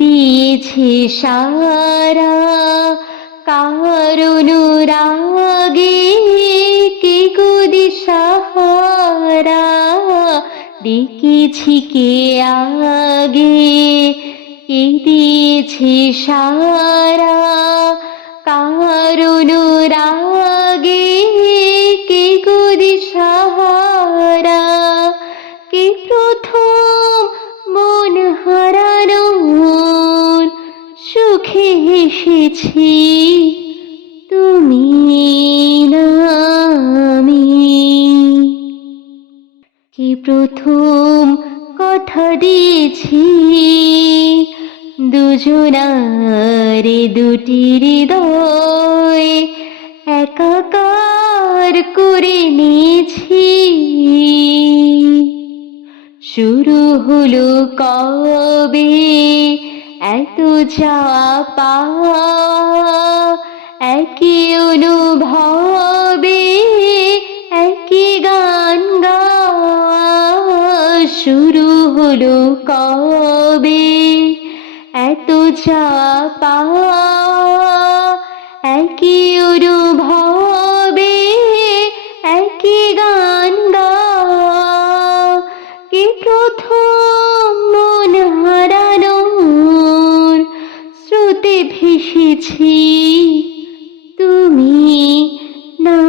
দিয়েছে সারা। কারণ রাগে কে গদি সাহারা? দেখেছি কে আগে। কে দিয়েছে সারা? এসেছি, তুমি না আমি কে প্রথম কথা দিয়েছি, দুজনারে দুটি হৃদয় একাকার করে নিয়েছি। শুরু হলো কবে এত যাওয়া পাওয়া একই অনুভবে একই গান গাওয়া শুরু হলো কবে? এত যাওয়া একই ভেসেছি তুমি না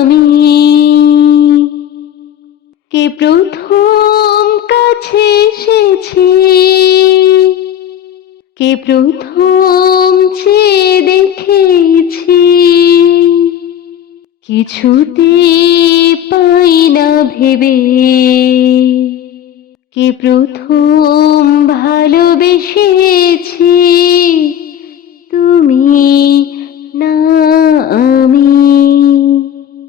আমি কে প্রথম কাছে এসেছি? কে প্রথম চেয়ে দেখেছি? কিছুতে পাই না ভেবে। কে প্রথম ভালোবেসেছি?